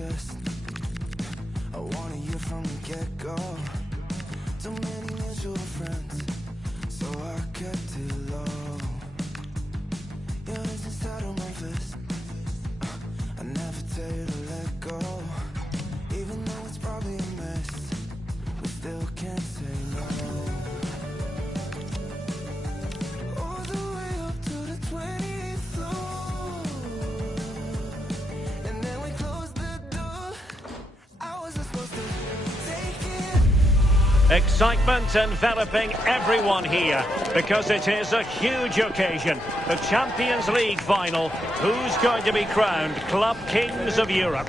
fist. I wanted you from the get-go. Too many mutual friends, so I kept it low. Your hands inside of my fist. I never tell you to let go. Even though it's probably a mess, we still can't say no. All the way up to the 20th floor, and then we closed the door. I wasn't supposed to take it. Excitement enveloping everyone here because it is a huge occasion. The Champions League final. Who's going to be crowned Club Kings of Europe?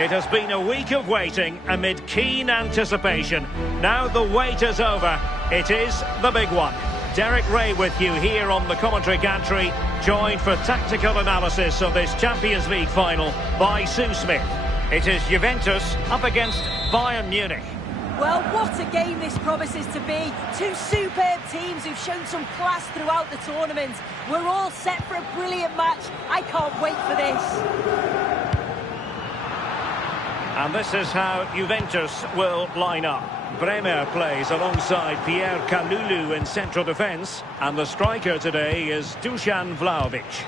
It has been a week of waiting amid keen anticipation. Now the wait is over. It is the big one. Derek Ray with you here on the commentary gantry, joined for tactical analysis of this Champions League final by Sue Smith. It is Juventus up against Bayern Munich. Well, what a game this promises to be. Two superb teams who've shown some class throughout the tournament. We're all set for a brilliant match. I can't wait for this. And this is how Juventus will line up. Bremer plays alongside Pierre Kalulu in central defence. And the striker today is Dusan Vlahovic.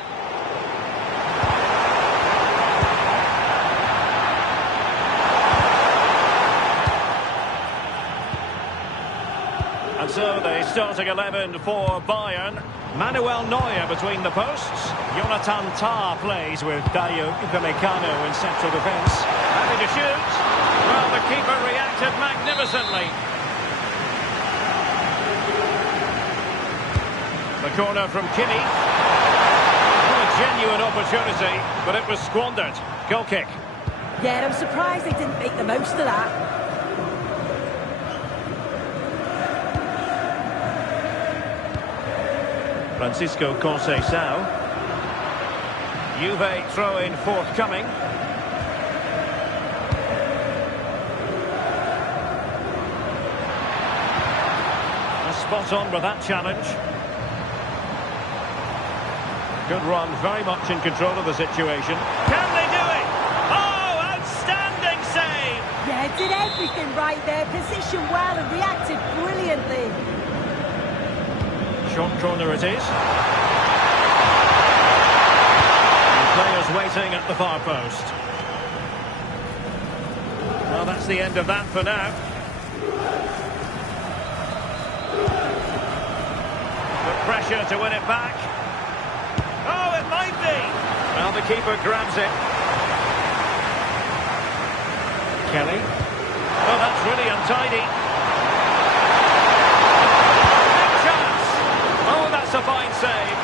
And so the starting 11 for Bayern. Manuel Neuer between the posts. Jonathan Tah plays with Dayo Upamecano in central defence. Happy to shoot. Well, the keeper reacted magnificently. The corner from Kimmich. What a genuine opportunity, but it was squandered. Goal kick. Yeah, I'm surprised they didn't make the most of that. Francisco Conceição. Juve throw-in forthcoming. Spot on with that challenge. Good run, very much in control of the situation. Can they do it? Oh, outstanding save! Yeah, did everything right there, positioned well and reacted brilliantly. Short corner it is. And players waiting at the far post. Well, that's the end of that for now. The pressure to win it back. Oh, it might be. Well, the keeper grabs it. Kelly. Oh, that's really untidy. A fine save.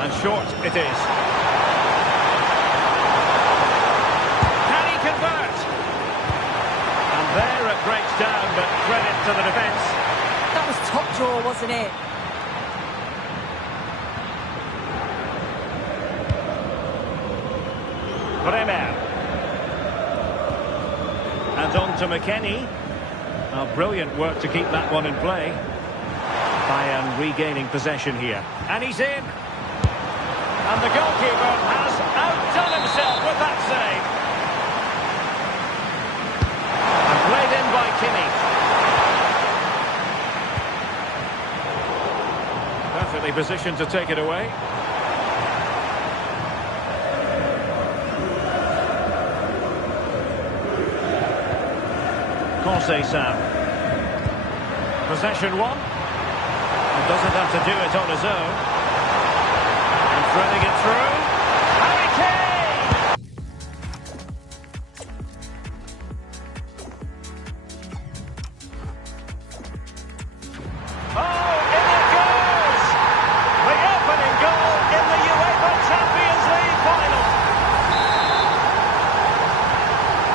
And short it is. Can he convert? And there it breaks down, but credit to the defence. That was top draw, wasn't it? Bremer. And on to McKennie. Oh, brilliant work to keep that one in play. Bayern regaining possession here. And he's in. And the goalkeeper has outdone himself with that save. And played in by Kimmich. Perfectly positioned to take it away. Conceição. Possession one. He doesn't have to do it on his own. And threading it through. Harry Kane! Oh, in it goes! The opening goal in the UEFA Champions League final.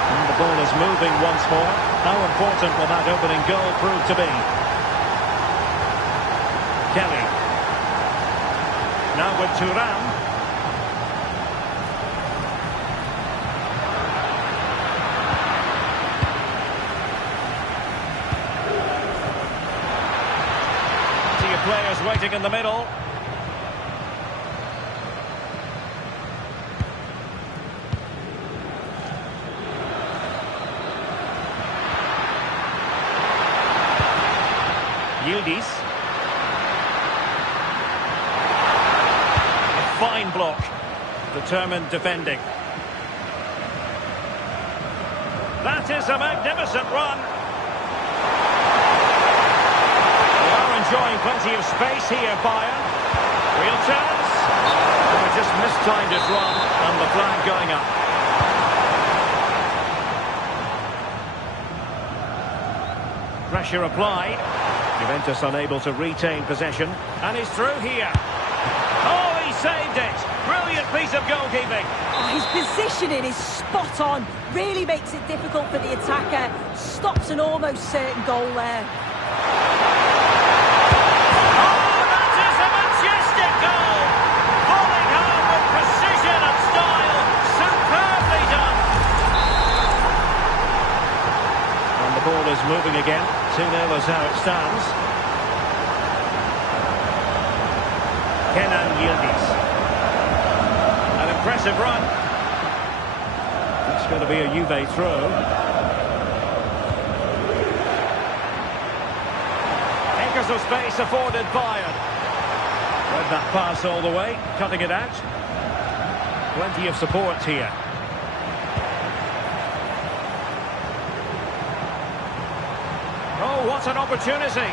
And the ball is moving once more. How important will that opening goal prove to be? Kelly. Now with Thuram. See your players waiting in the middle. Yildiz. A fine block. Determined defending. That is a magnificent run. They are enjoying plenty of space here, Bayern. Real chance. They just mistimed his run and the flag going up. Pressure applied. Juventus unable to retain possession. And he's through here. Oh, he saved it. Brilliant piece of goalkeeping. Oh, his positioning is spot on. Really makes it difficult for the attacker. Stops an almost certain goal there. Oh, that is a majestic goal. Volleying home with precision and style. Superbly done. And the ball is moving again. 2-0 is how it stands. Kenan Yildiz. An impressive run. It's going to be a Juve throw. Acres of space afforded Bayern. Read that pass all the way, cutting it out. Plenty of support here. Oh, what an opportunity.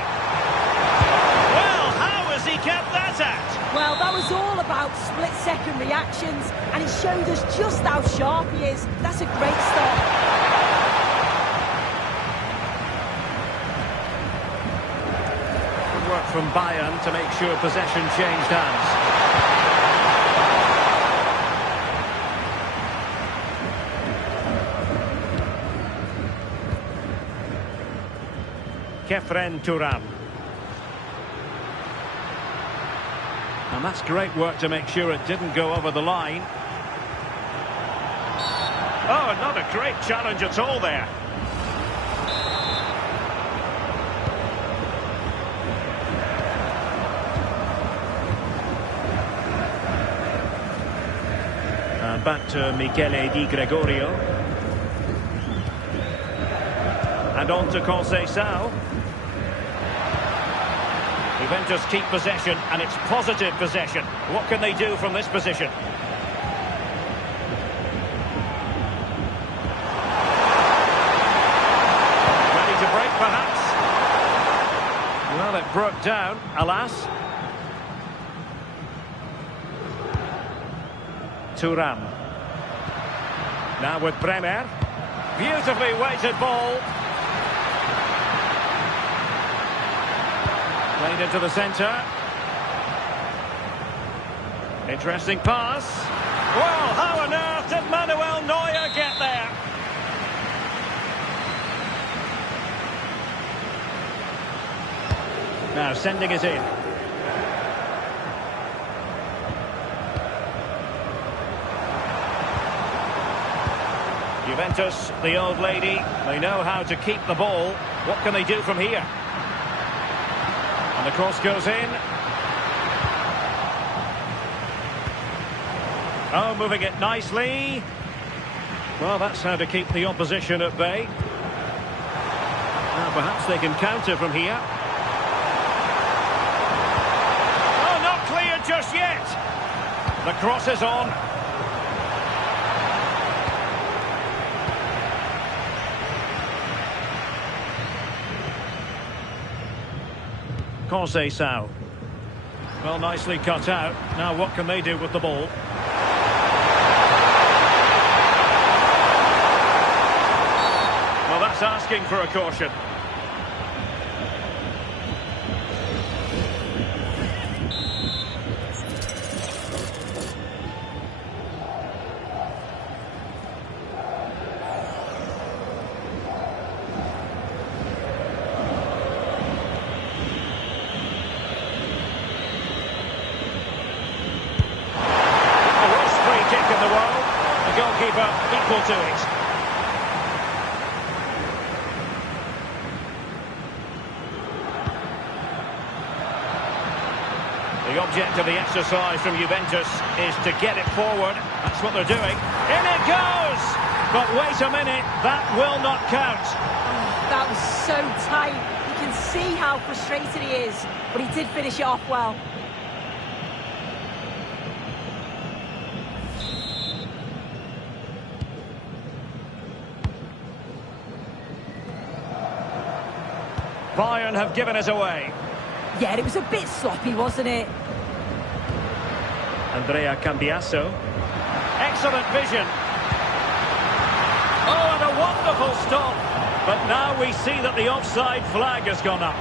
Well, how has he kept that out? Well, that was all about split-second reactions, and it showed us just how sharp he is. That's a great start. Good work from Bayern to make sure possession changed hands. Kefren Turan. And that's great work to make sure it didn't go over the line. Oh, not a great challenge at all there. And back to Michele Di Gregorio. And on to Conceição. Juventus keep possession, and it's positive possession. What can they do from this position? Ready to break, perhaps? Well, it broke down, alas. Turan. Now with Bremer. Beautifully weighted ball. Played into the centre. Interesting pass. Well, how on earth did Manuel Neuer get there? Now sending it in. Juventus, the old lady, they know how to keep the ball. What can they do from here? And the cross goes in. Oh, moving it nicely. Well, that's how to keep the opposition at bay. Now, perhaps they can counter from here. Oh, not cleared just yet. The cross is on. Conceição. Well, nicely cut out. Now what can they do with the ball? Well, that's asking for a caution. Goalkeeper equal to it. The object of the exercise from Juventus is to get it forward. That's what they're doing. In it goes! But wait a minute, that will not count. Oh, that was so tight. You can see how frustrated he is, but he did finish it off well. Bayern have given it away. Yeah, it was a bit sloppy, wasn't it? Andrea Cambiasso. Excellent vision. Oh, and a wonderful stop. But now we see that the offside flag has gone up.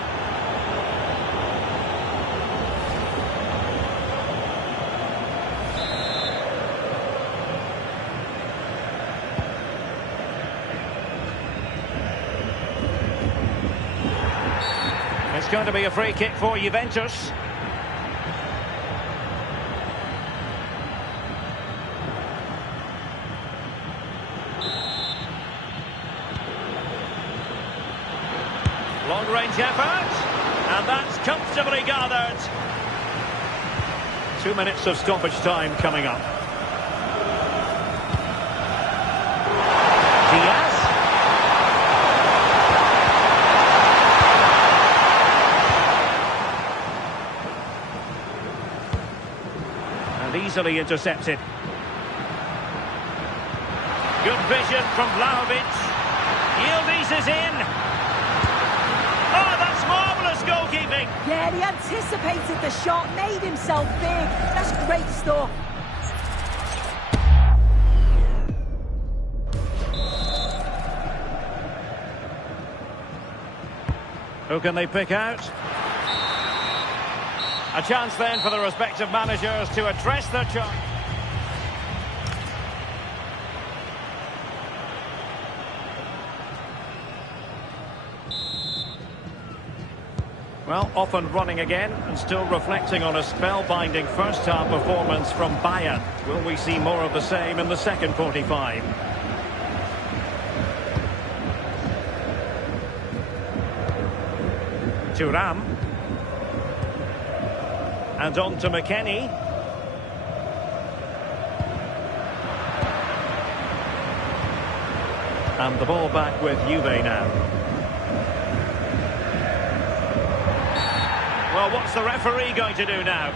It's going to be a free kick for Juventus. Long-range effort, and that's comfortably gathered. 2 minutes of stoppage time coming up. Diaz. And easily intercepted. Good vision from Vlahovic. Yildiz is in. Oh, that's marvellous goalkeeping. Yeah, he anticipated the shot, made himself big. That's great stuff. Who can they pick out? A chance then for the respective managers to address their charge. Well, off and running again, and still reflecting on a spellbinding first-half performance from Bayern. Will we see more of the same in the second 45? Thuram. And on to McKennie. And the ball back with Juve now. Well, what's the referee going to do now?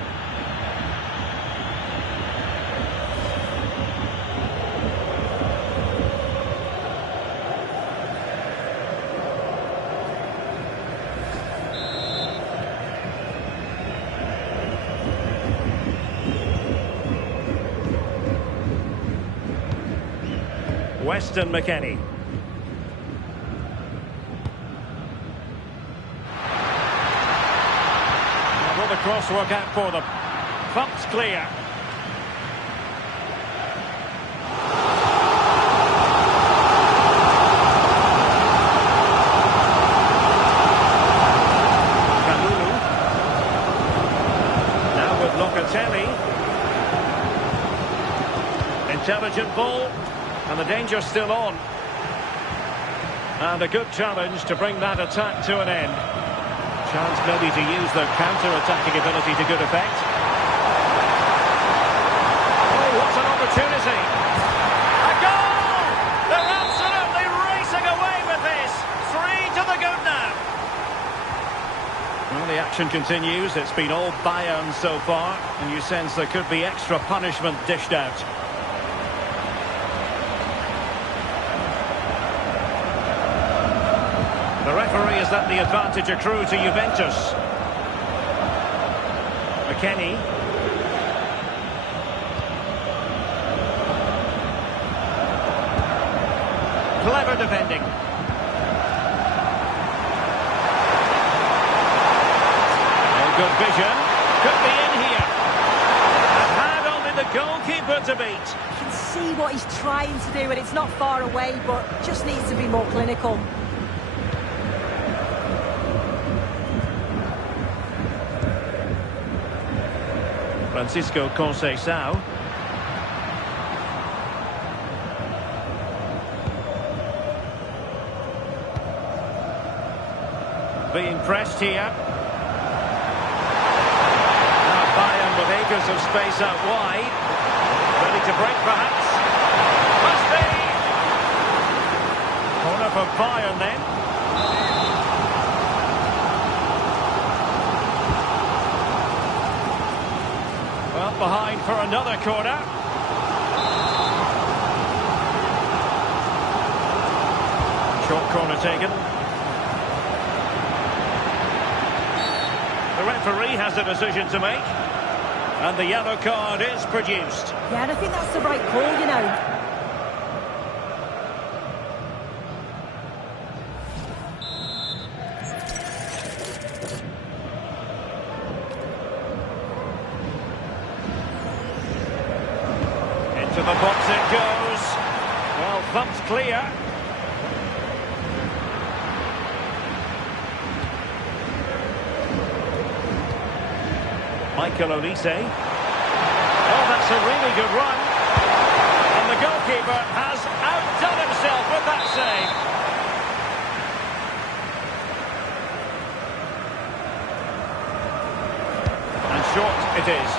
Weston McKennie. Will the cross work out for them? Pumped clear. Kalulu. Now with Locatelli. Intelligent ball. And the danger's still on. And a good challenge to bring that attack to an end. Chance maybe to use their counter-attacking ability to good effect. Oh, what an opportunity. A goal! They're absolutely racing away with this. 3 to the good now. Well, the action continues. It's been all Bayern so far. And you sense there could be extra punishment dished out. The referee has let the advantage accrue to Juventus. McKennie. Clever defending. Oh, good vision. Could be in here. And had only the goalkeeper to beat. You can see what he's trying to do, and it's not far away, but just needs to be more clinical. Francisco Conceição. Being pressed here. Now Bayern with acres of space out wide. Ready to break perhaps. Must be! Corner for Bayern then. for another corner. Short corner taken. The referee has a decision to make. And the yellow card is produced. Yeah, and I think that's the right call, you know. Into the box it goes. Well, thumped clear. Michael Olise. Oh, that's a really good run. And the goalkeeper has outdone himself with that save. And short it is.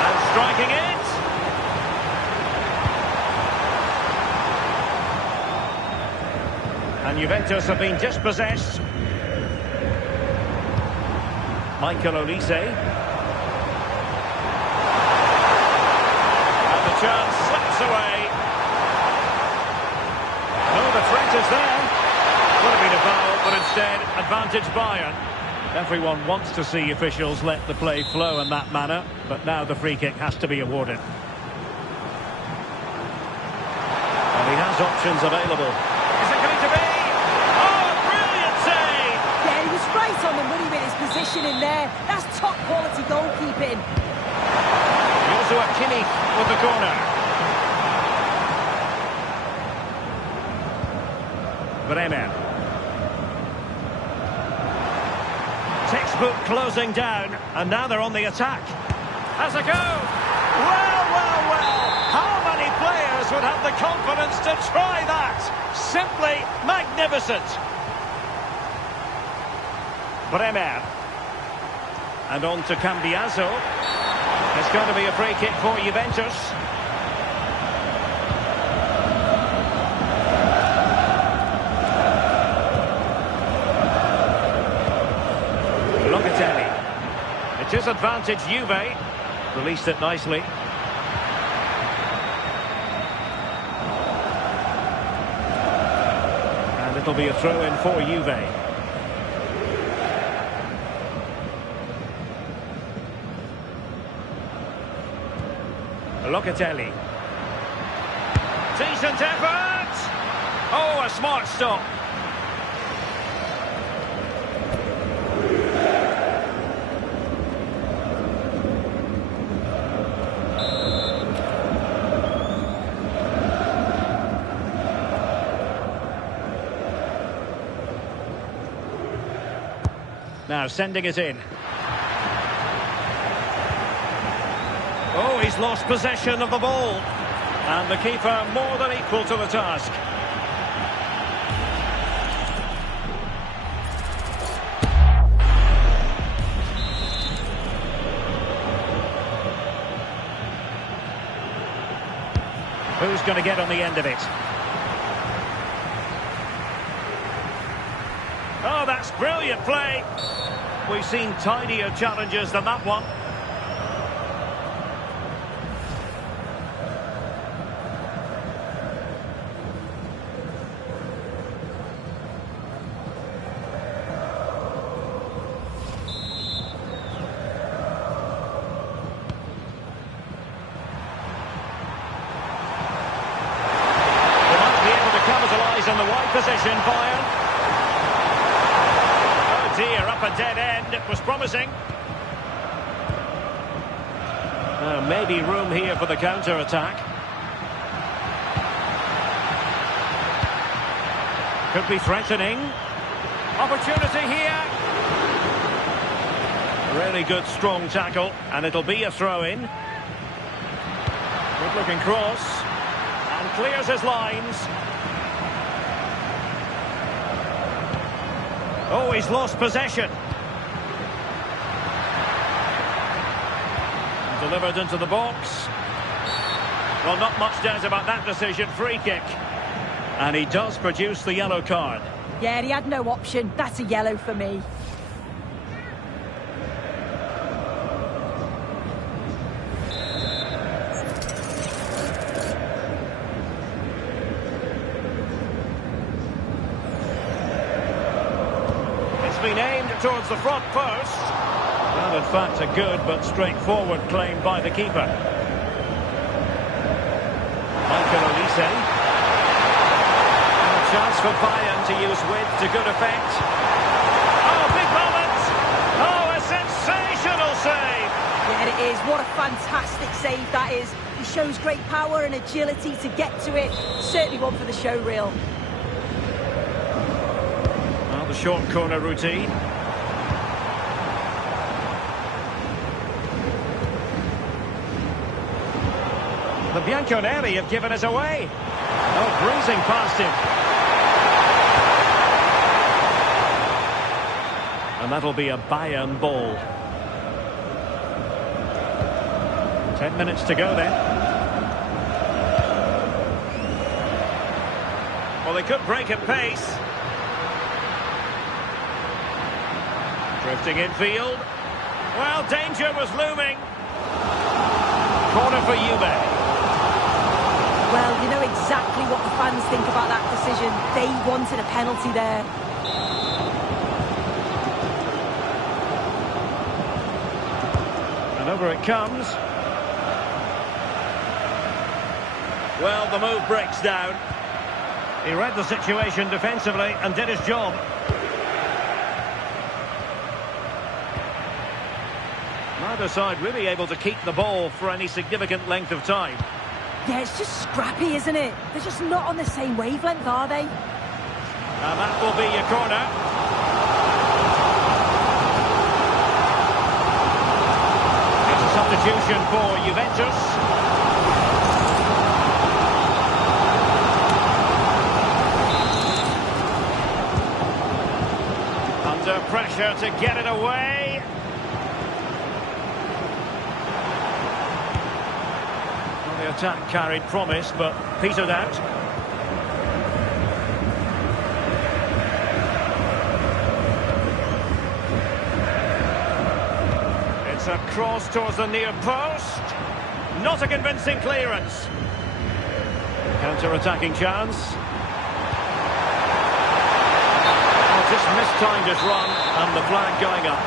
And striking it. And Juventus have been dispossessed. Michael Olise. And the chance slips away. Oh, the threat is there. Would have been a foul, but instead, advantage Bayern. Everyone wants to see officials let the play flow in that manner, but now the free kick has to be awarded. And he has options available. Is it going to be? Right on the money with his position in there. That's top quality goalkeeping. Joshua Kimmich with the corner. Bremer. Textbook closing down, and now they're on the attack. Has a go. Well, well, well. How many players would have the confidence to try that? Simply magnificent. Bremer. And on to Cambiaso. It's going to be a free kick for Juventus. Locatelli. It is advantage Juve. Released it nicely. And it'll be a throw-in for Juve. Locatelli. Decent effort! Oh, a smart stop. Now sending it in. Oh, he's lost possession of the ball. And the keeper more than equal to the task. Who's going to get on the end of it? Oh, that's brilliant play. We've seen tidier challenges than that one. In the wide position, Bayern. Oh dear, up a dead end. It was promising. Maybe room here for the counter-attack. Could be threatening. Opportunity here. Really good, strong tackle, and it'll be a throw-in. Good-looking cross, and clears his lines. Oh, he's lost possession. Delivered into the box. Well, not much doubt about that decision. Free kick. And he does produce the yellow card. Yeah, he had no option. That's a yellow for me. towards the front post. Well, in fact, a good but straightforward claim by the keeper. Michael Olise. And a chance for Bayern to use width to good effect. Oh, big moment! Oh, a sensational save! Yeah, it is. What a fantastic save that is. He shows great power and agility to get to it. Certainly one for the show reel. Well, the short corner routine. The Bianconeri have given us away. Oh, breezing past him. And that'll be a Bayern ball. 10 minutes to go then. Well, they could break at pace. Drifting infield. Well, danger was looming. Corner for Juve. Well, you know exactly what the fans think about that decision. They wanted a penalty there. And over it comes. Well, the move breaks down. He read the situation defensively and did his job. Neither side really able to keep the ball for any significant length of time. Yeah, it's just scrappy, isn't it? They're just not on the same wavelength, are they? And that will be your corner. It's a substitution for Juventus. Under pressure to get it away. Well, the attack carried promise, but petered out. It's a cross towards the near post. Not a convincing clearance. Counter-attacking chance. Just mistimed his run and the flag going up.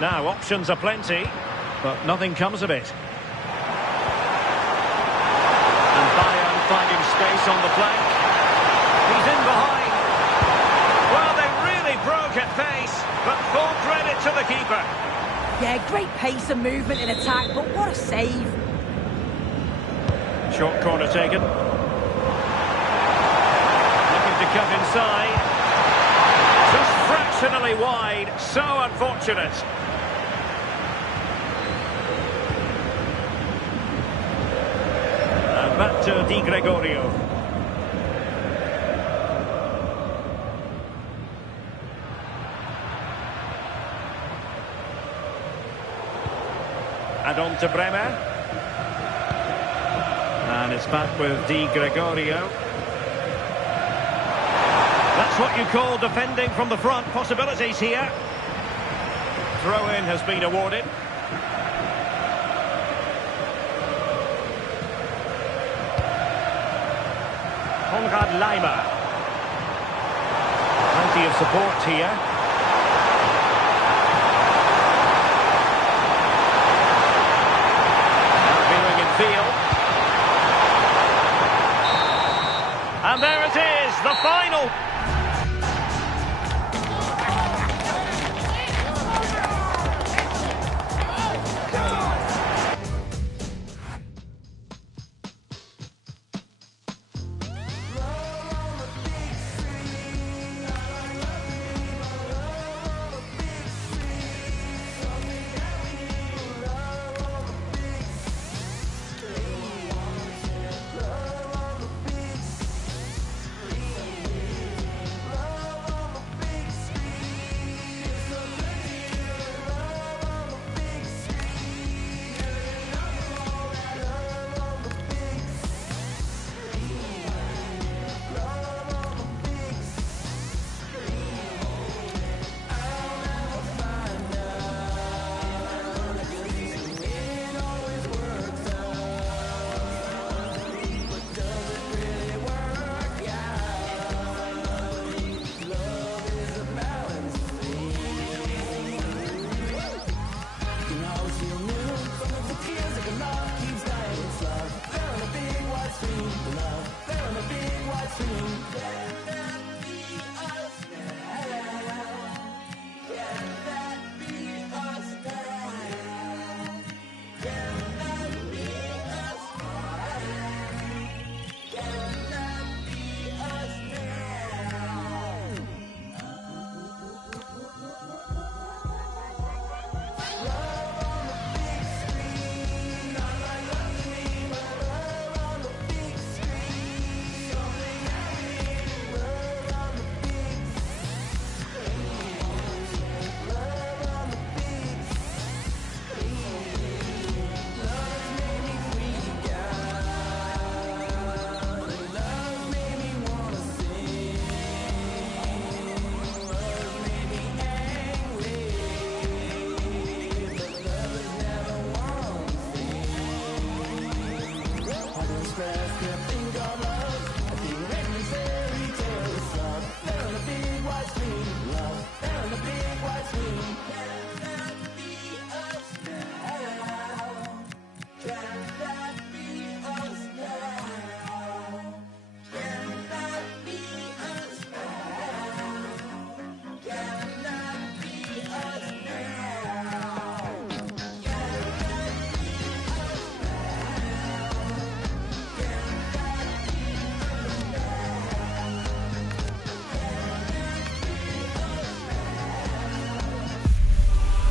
Now, options are plenty, but nothing comes of it. And Bayern finding space on the flank. He's in behind. Well, they really broke at pace, but full credit to the keeper. Yeah, great pace and movement in attack, but what a save. Short corner taken. Looking to cut inside. Just fractionally wide. So unfortunate. And back to Di Gregorio. And on to Bremer. And it's back with Di Gregorio. That's what you call defending from the front. Possibilities here. Throw-in has been awarded. Konrad Laimer. Plenty of support here. And there it is, the final.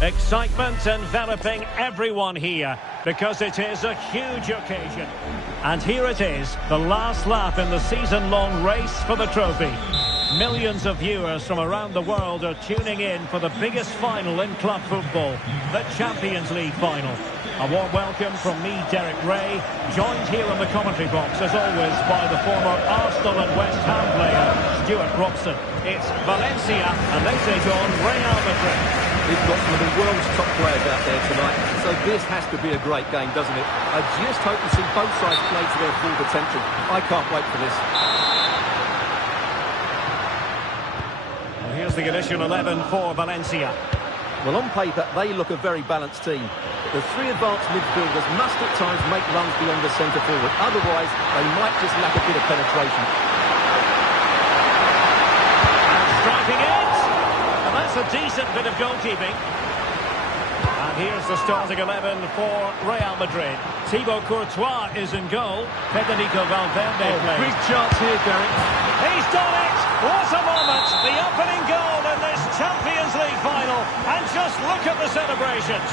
Excitement enveloping everyone here because it is a huge occasion. And here it is, the last lap in the season-long race for the trophy. Millions of viewers from around the world are tuning in for the biggest final in club football, the Champions League final. A warm welcome from me, Derek Ray, joined here in the commentary box, as always, by the former Arsenal and West Ham player, Stuart Robson. It's Valencia, and they take on Real Madrid. We've got some of the world's top players out there tonight, so this has to be a great game, doesn't it? I just hope to see both sides play to their full potential. I can't wait for this. Well, here's the initial 11 for Valencia. Well, on paper, they look a very balanced team. The three advanced midfielders must at times make runs beyond the centre forward. Otherwise, they might just lack a bit of penetration. And striking it! And that's a decent bit of goalkeeping. And here's the starting 11 for Real Madrid. Thibaut Courtois is in goal. Federico Valverde plays. Big chance here, Derek. He's done it! What a moment! The opening goal in this Champions League final. And just look at the celebrations.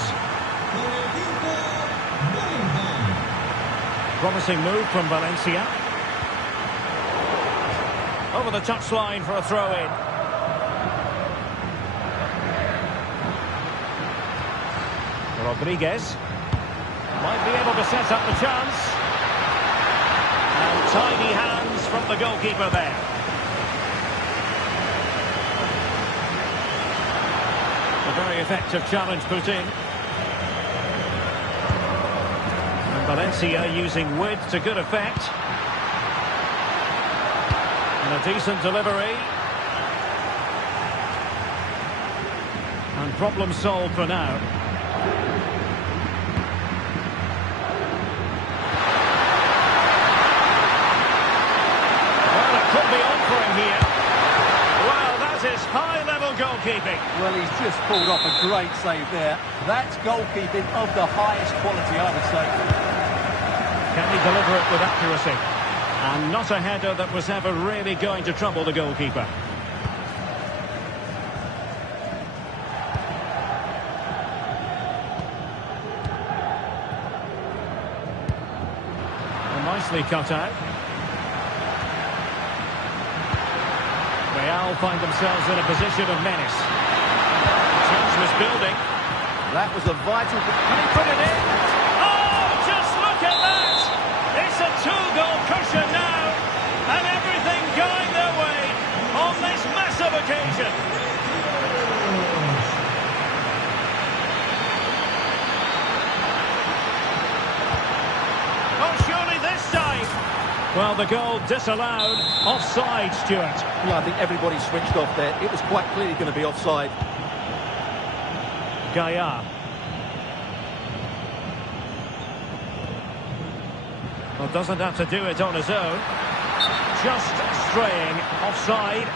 Promising move from Valencia. Over the touchline for a throw-in. Rodriguez might be able to set up the chance. And tiny hands from the goalkeeper there. A very effective challenge put in. And Valencia using width to good effect. And a decent delivery. And problem solved for now. Well, it could be on for him here. Well, that is high-level goalkeeping. Well, he's just pulled off a great save there. That's goalkeeping of the highest quality, I would say. Can he deliver it with accuracy? And not a header that was ever really going to trouble the goalkeeper. And nicely cut out. Real find themselves in a position of menace. The chance was building. That was a vital... Can he put it in? Oh, just look at that! It's a two-goal cushion now, and everything going their way on this massive occasion. Oh, surely this time. Well, the goal disallowed. Offside, Stuart. Yeah, I think everybody switched off there. It was quite clearly going to be offside. Gaia. Well, doesn't have to do it on his own. Just straying offside.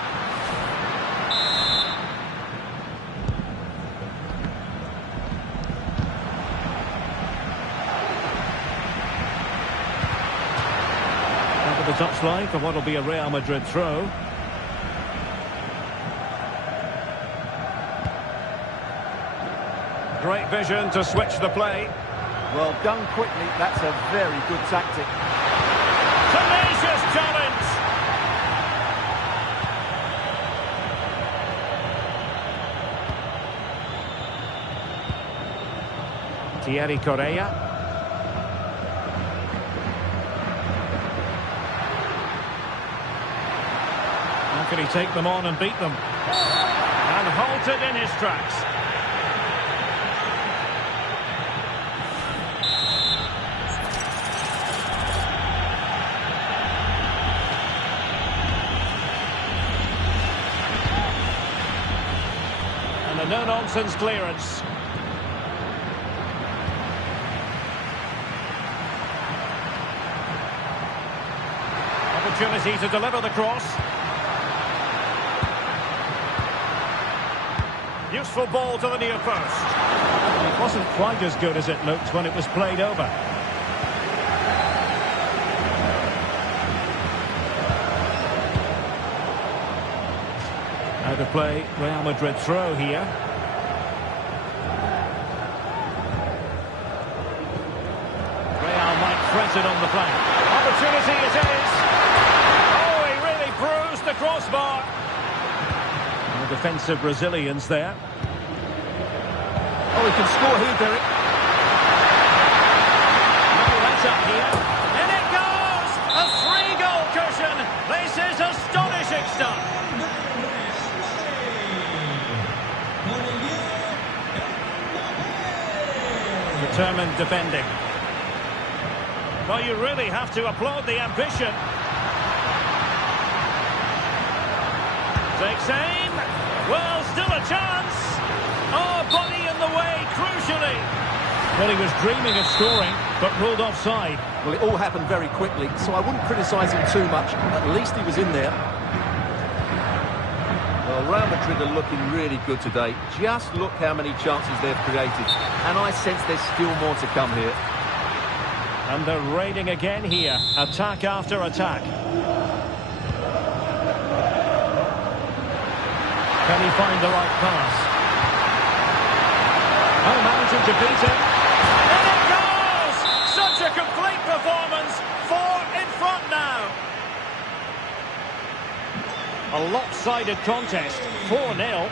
Over the touchline for what will be a Real Madrid throw. Great vision to switch the play. Well, done quickly. That's a very good tactic. Tenacious challenge. Thierry Correa. How can he take them on and beat them? And halted in his tracks. And a no-nonsense clearance. Opportunity to deliver the cross. Useful ball to the near post. It wasn't quite as good as it looked when it was played over. Out of play, Real Madrid throw here. threatened on the flank. Opportunity it is. Oh, he really bruised the crossbar. And defensive resilience there. Oh, he can score here, Derek. No, that's up here. In it goes! A 3-goal cushion. This is astonishing stuff. Determined defending. Well, you really have to applaud the ambition. Takes aim. Well, still a chance. Oh, body in the way, crucially. Well, he was dreaming of scoring, but ruled offside. Well, it all happened very quickly, so I wouldn't criticise him too much. At least he was in there. Well, Real Madrid are looking really good today. Just look how many chances they've created. And I sense there's still more to come here. And they're raiding again here. Attack after attack. Can he find the right pass? Oh, managing to beat him. And it goes! Such a complete performance. 4 in front now. A lopsided contest. 4-0.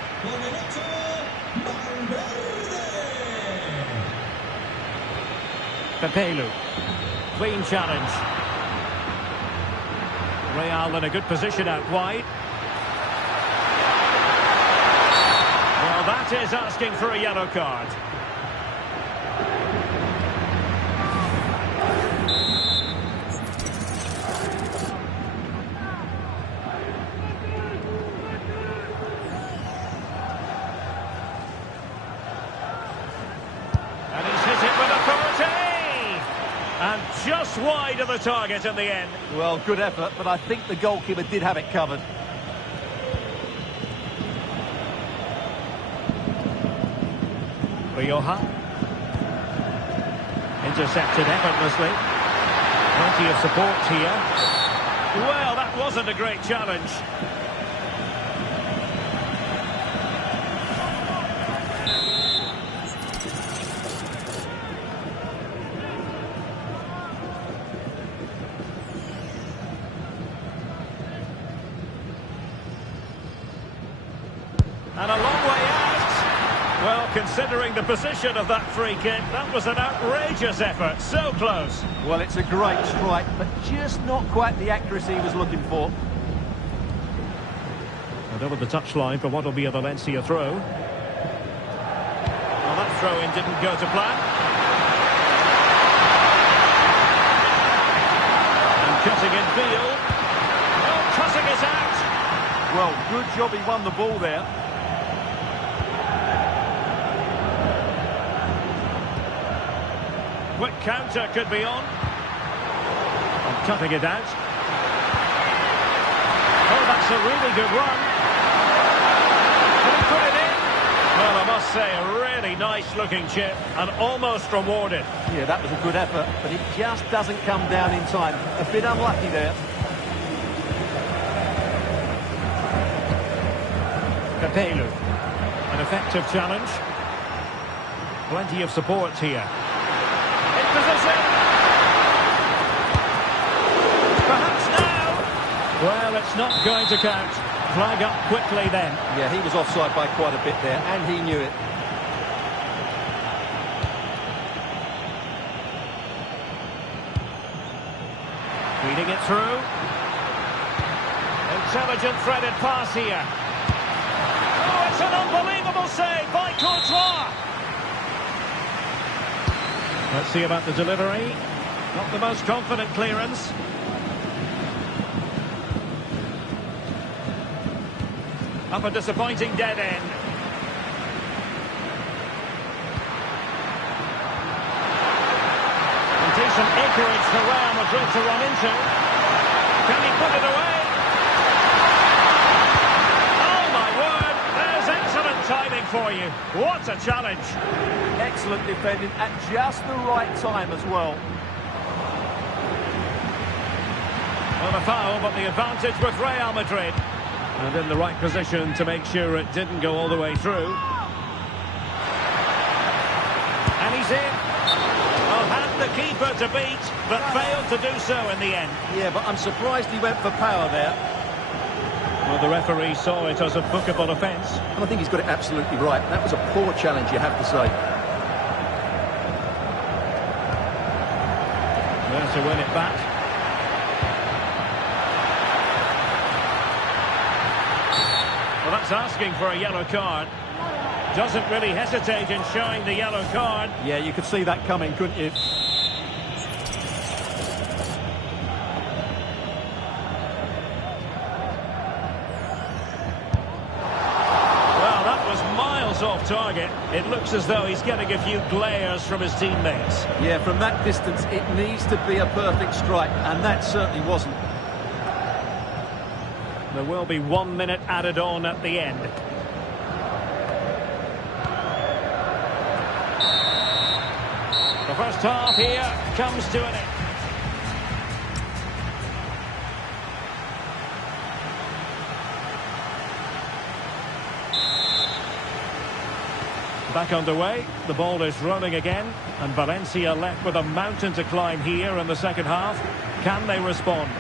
Pepelu. Clean challenge. Real in a good position out wide. Well, that is asking for a yellow card. And he's hit it with authority. And just wide of the target in the end. Well, good effort, but I think the goalkeeper did have it covered. Rioja. Intercepted effortlessly. Plenty of support here. Well, that wasn't a great challenge. And a long way out. Well, considering the position of that free kick, that was an outrageous effort. So close. Well, it's a great strike, but just not quite the accuracy he was looking for. And over the touchline for what will be a Valencia throw. Well, that throw-in didn't go to plan. And cutting in field. Oh, cutting it out. Well, good job he won the ball there. Quick counter could be on. And cutting it out. Oh, that's a really good run. Can he put it in? Well, I must say, a really nice-looking chip and almost rewarded. Yeah, that was a good effort, but it just doesn't come down in time. A bit unlucky there. Pepelu. An effective challenge. Plenty of support here. In position. Perhaps now. Well, it's not going to count. Flag up quickly then. Yeah, he was offside by quite a bit there, and he knew it. Feeding it through. Intelligent threaded pass here. Oh, it's an unbelievable save by Courtois. Let's see about the delivery. Not the most confident clearance. Up a disappointing dead end. And decent acreage for Real Madrid to run into. Can he put it away? Oh my word, there's excellent timing for you. What a challenge. Excellent defending at just the right time as well. Well, a foul, but the advantage with Real Madrid. And in the right position to make sure it didn't go all the way through. And he's in. Well, the keeper to beat, but failed to do so in the end. Yeah, but I'm surprised he went for power there. Well, the referee saw it as a bookable offence. And I think he's got it absolutely right. That was a poor challenge, you have to say. There to win it back. Well, that's asking for a yellow card. Doesn't really hesitate in showing the yellow card. Yeah, you could see that coming, couldn't you? Well, that was miles off target. It looks as though he's getting a few glares from his teammates. Yeah, from that distance, it needs to be a perfect strike, and that certainly wasn't. There will be 1 minute added on at the end. The first half here comes to an end. Back underway, the ball is rolling again, and Valencia left with a mountain to climb here in the second half. Can they respond?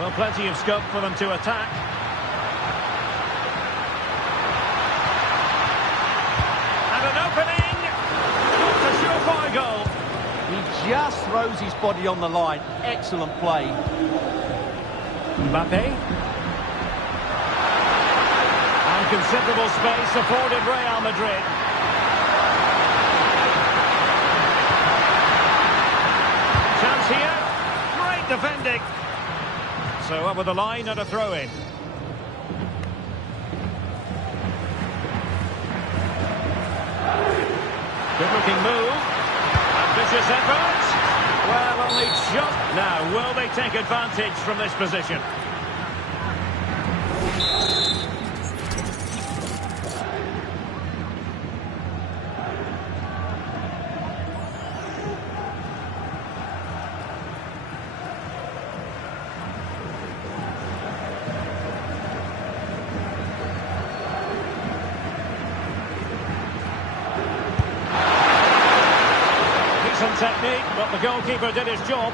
Well, plenty of scope for them to attack. And an opening! It's a surefire goal. He just throws his body on the line. Excellent play. Mbappe. And considerable space afforded Real Madrid. Chance here. Great defending. So over the line and a throw-in. Good-looking move. Ambitious effort. Well, only just now. Will they take advantage from this position? Technique, but the goalkeeper did his job.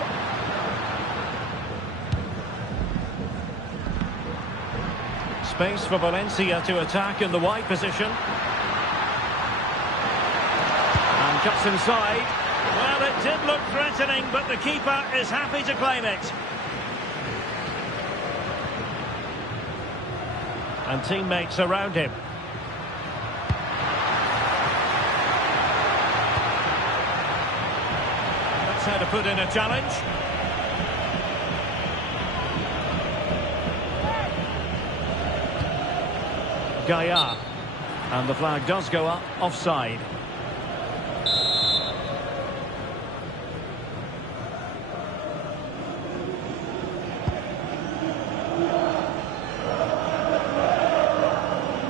Space for Valencia to attack in the wide position. And cuts inside. Well, it did look threatening, but the keeper is happy to claim it. And teammates around him. How to put in a challenge. Gaia. And the flag does go up, offside.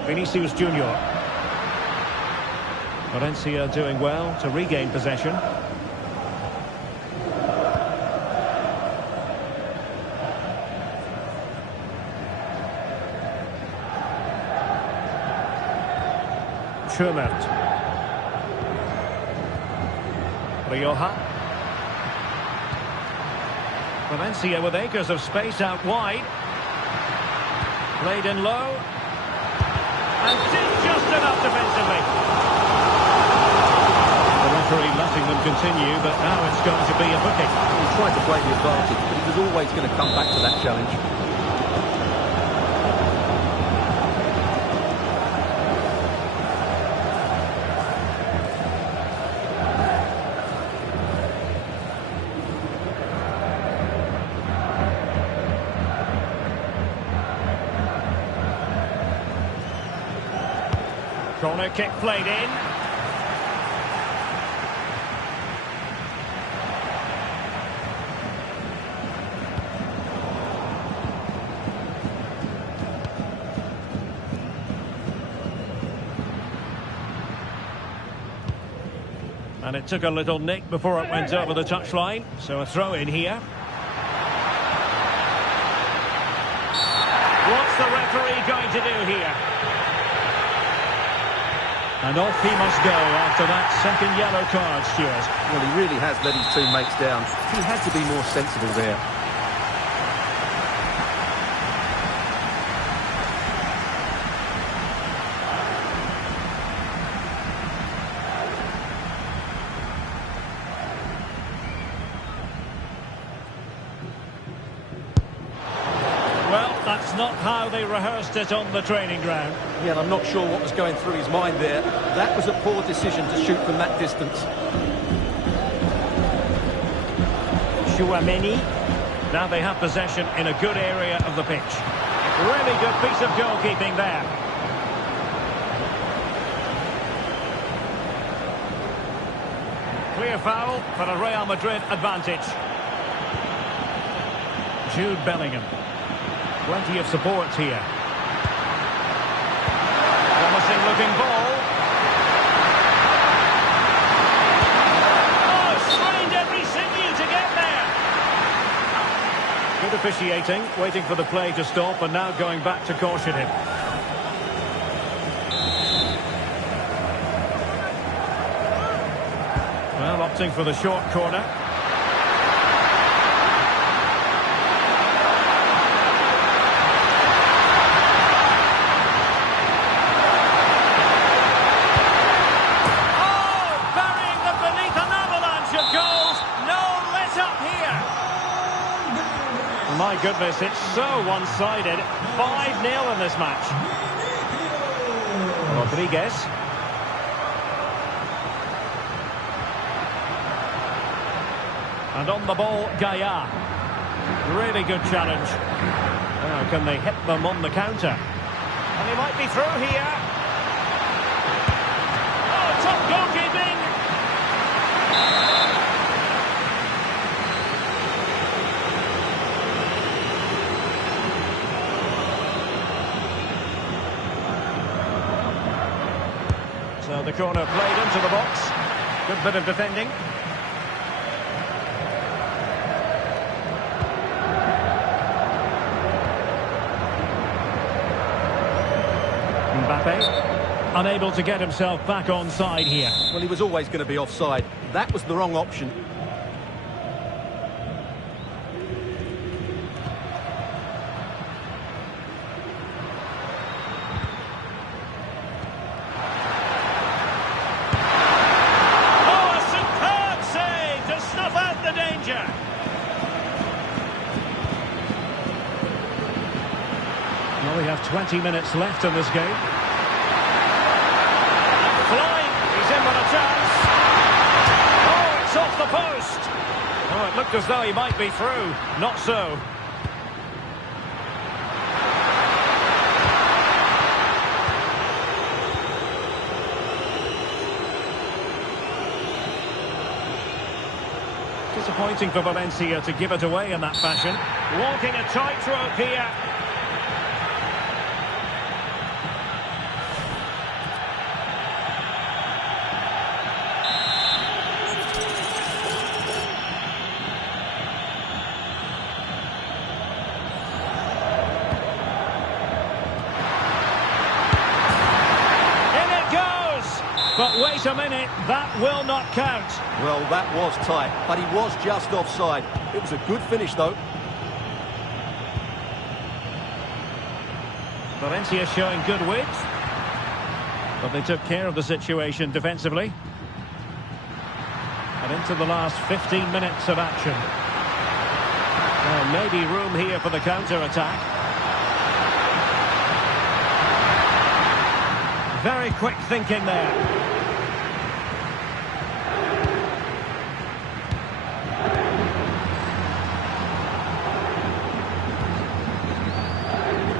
Vinicius Junior. Valencia doing well to regain possession. Schubert. Rioja. Valencia with acres of space out wide. Played in low. And did just enough defensively. The referee letting them continue, but now it's going to be a booking. He tried to play the advantage, but he was always going to come back to that challenge. Corner kick played in. And it took a little nick before it went over the touchline. So a throw in here. What's the referee going to do here? And off he must go after that second yellow card, Stuart. Well, he really has let his teammates down. He had to be more sensible there. Well, that's not how they rehearsed it on the training ground. Yeah, and I'm not sure what was going through his mind there. That was a poor decision to shoot from that distance. Chouameni. Now they have possession in a good area of the pitch. Really good piece of goalkeeping there. Clear foul for a Real Madrid advantage. Jude Bellingham. Plenty of support here. Promising looking ball. Oh, strained every sinew to get there. Good officiating, waiting for the play to stop and now going back to caution him. Well, opting for the short corner. My goodness, it's so one-sided. 5-0 in this match. Rodriguez. And on the ball, Gaia. Really good challenge. Now, can they hit them on the counter? And he might be through here. Oh, top goalkeeping! So the corner played into the box. Good bit of defending. Mbappe, unable to get himself back onside here. Well, he was always going to be offside. That was the wrong option. Well, we have 20 minutes left in this game. Flying, he's in with a chance. Oh, it's off the post. Oh, it looked as though he might be through. Not so. Disappointing for Valencia to give it away in that fashion. Walking a tightrope here. But wait a minute, that will not count. Well, that was tight, but he was just offside. It was a good finish, though. Valencia showing good width. But they took care of the situation defensively. And into the last 15 minutes of action. Well, maybe room here for the counter-attack. Very quick thinking there.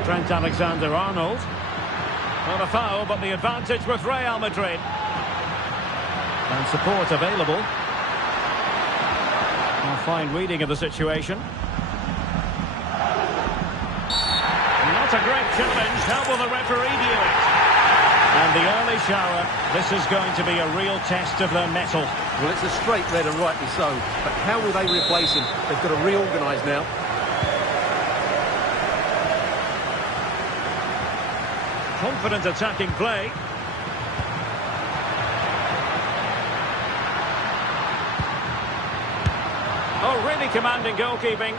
Trent Alexander-Arnold. Not a foul, but the advantage with Real Madrid. And support available. A fine reading of the situation. Not a great challenge. How will the referee view it? And the early shower. This is going to be a real test of their mettle. Well, it's a straight red and rightly so. But how will they replace him? They've got to reorganise now. Confident attacking play. Oh, really commanding goalkeeping.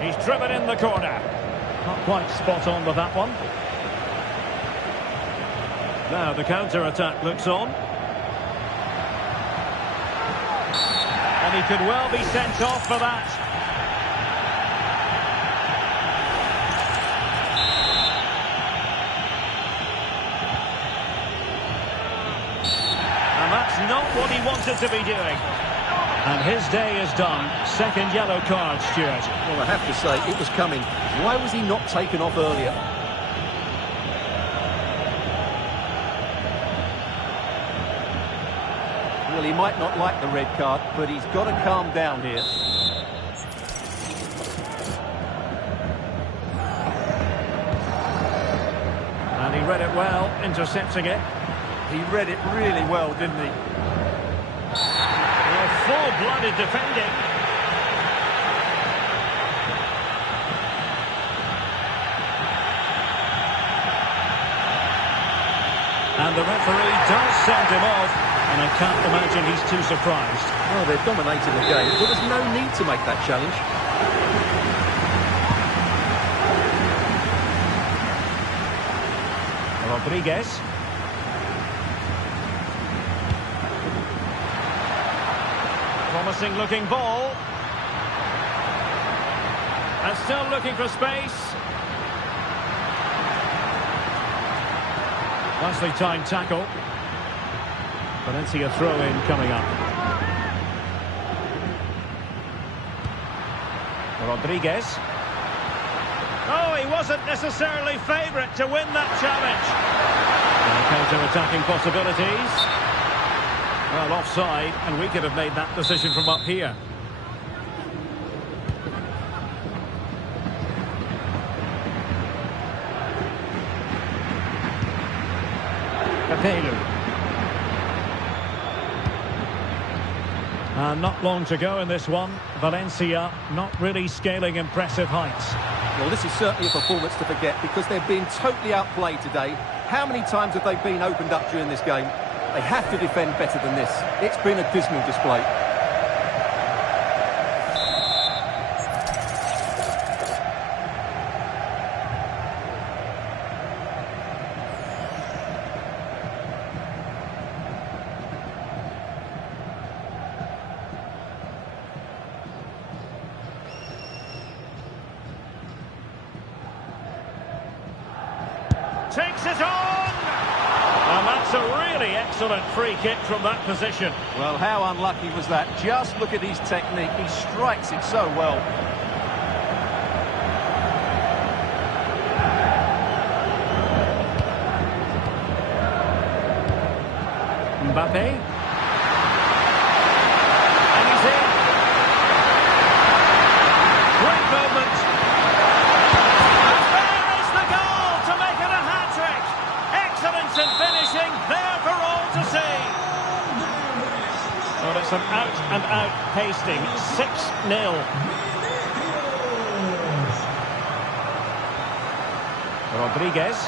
He's driven in the corner. Not quite spot on with that one. Now the counter-attack looks on. And he could well be sent off for that. And that's not what he wanted to be doing. And his day is done. Second yellow card, Stuart. Well, I have to say, it was coming. Why was he not taken off earlier? Well, he might not like the red card, but he's got to calm down here. And he read it well, intercepting it. He read it really well, didn't he? Full-blooded defending. And the referee does send him off, and I can't imagine he's too surprised. Oh, they're dominating the game. There was no need to make that challenge. Rodriguez. Promising looking ball. And still looking for space. Nicely timed tackle. Valencia throw-in coming up. Rodriguez. Oh, he wasn't necessarily favourite to win that challenge. Counter-attacking possibilities. Well, offside, and we could have made that decision from up here. Capello. And not long to go in this one. Valencia not really scaling impressive heights. Well, this is certainly a performance to forget because they've been totally outplayed today. How many times have they been opened up during this game? They have to defend better than this. It's been a dismal display. Takes it on! And that's a really excellent free kick from that position. Well, how unlucky was that? Just look at his technique. He strikes it so well. Mbappe. And he's in. Great movement. And there is the goal to make it a hat-trick. Excellence in finishing, there for all to see. Well, it's an out-and-out pasting. 6-0. Rodriguez.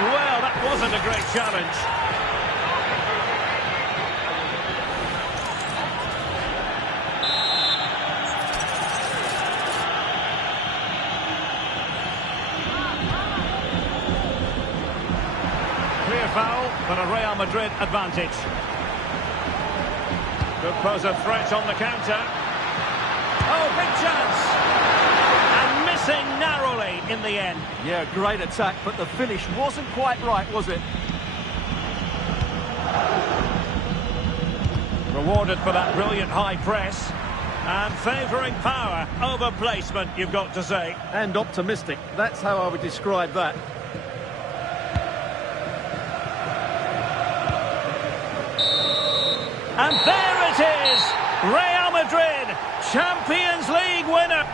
Well, that wasn't a great challenge. Clear foul, but a Real Madrid advantage. Could pose a threat on the counter. Oh, big chance! And missing narrowly in the end. Yeah, great attack, but the finish wasn't quite right, was it? Rewarded for that brilliant high press. And favouring power over placement, you've got to say. And optimistic. That's how I would describe that. And there it is! Real Madrid, Champions League winner!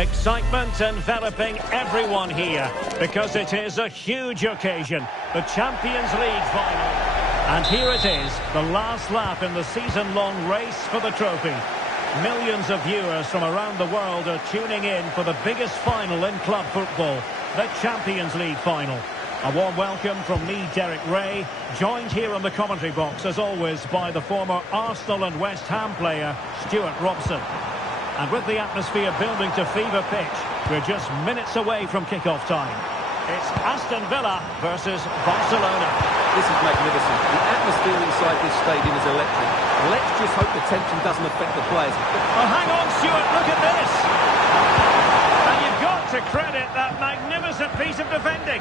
Excitement enveloping everyone here because it is a huge occasion, the Champions League final. And here it is, the last lap in the season-long race for the trophy. Millions of viewers from around the world are tuning in for the biggest final in club football, the Champions League final. A warm welcome from me, Derek Ray, joined here in the commentary box, as always, by the former Arsenal and West Ham player, Stuart Robson. And with the atmosphere building to fever pitch, we're just minutes away from kick-off time. It's Aston Villa versus Barcelona. This is magnificent. The atmosphere inside this stadium is electric. Let's just hope the tension doesn't affect the players. Oh, hang on, Stuart, look at this! And you've got to credit that magnificent piece of defending.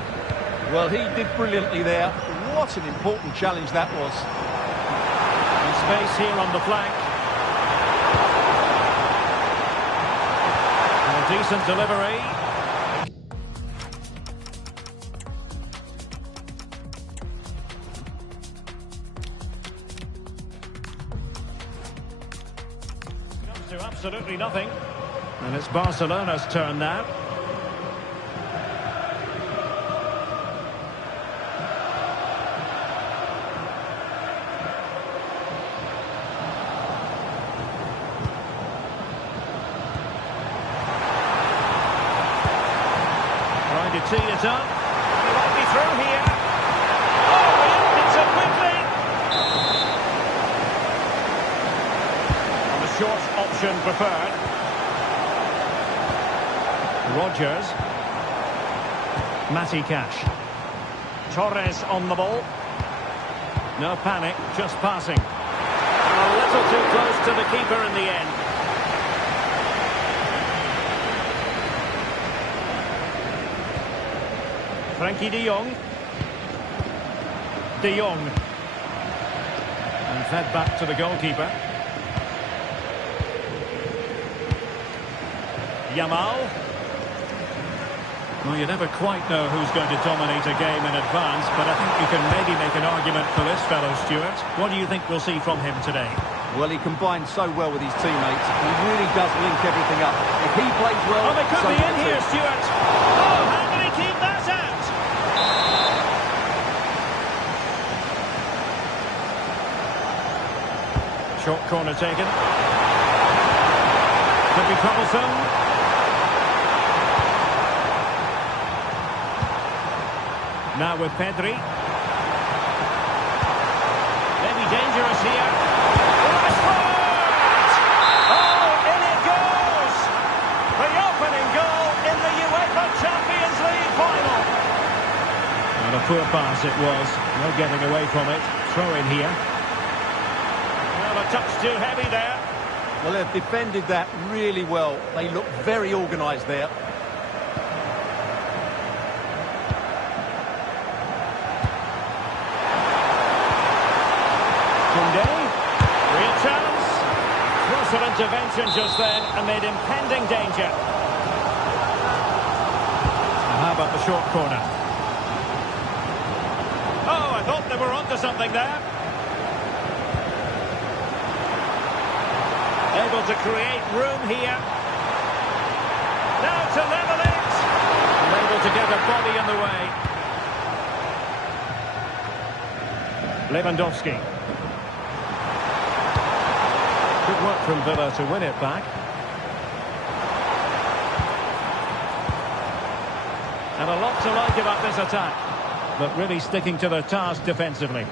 Well, he did brilliantly there. What an important challenge that was. And space here on the flank. And a decent delivery. Comes to absolutely nothing. And it's Barcelona's turn now. Tee it up. He might be through here. Oh, he opens it quickly. And the short option preferred. Rodgers. Matty Cash. Torres on the ball. No panic, just passing. And a little too close to the keeper in the end. Frankie de Jong. De Jong. And fed back to the goalkeeper. Yamal. Well, you never quite know who's going to dominate a game in advance, but I think you can maybe make an argument for this fellow, Stuart. What do you think we'll see from him today? Well, he combines so well with his teammates. He really does link everything up. If he plays well... Oh, they could so be in here, Stuart. Oh, how did he keep that out? Short corner taken. Could be troublesome. Now with Pedri. Maybe dangerous here. Rashford! Oh, in it goes! The opening goal in the UEFA Champions League final. And a poor pass it was. No getting away from it. Throw in here. A touch too heavy there. Well, they've defended that really well. They look very organised there. Koundé. Real chance. Closer intervention just then amid impending danger. And how about the short corner? Oh, I thought they were onto something there. Able to create room here. Now to level it. And able to get a body in the way. Lewandowski. Good work from Villa to win it back. And a lot to like about this attack. But really sticking to their task defensively.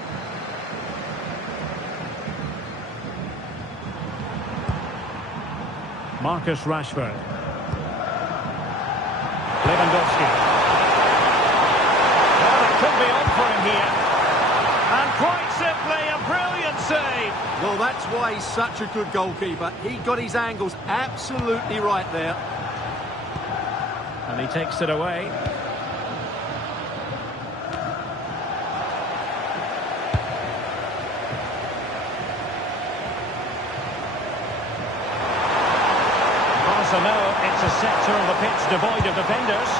Marcus Rashford. Lewandowski. Well, it could be on for him here. And quite simply, a brilliant save. Well, that's why he's such a good goalkeeper. He got his angles absolutely right there. And he takes it away. So now it's a sector of the pitch devoid of defenders.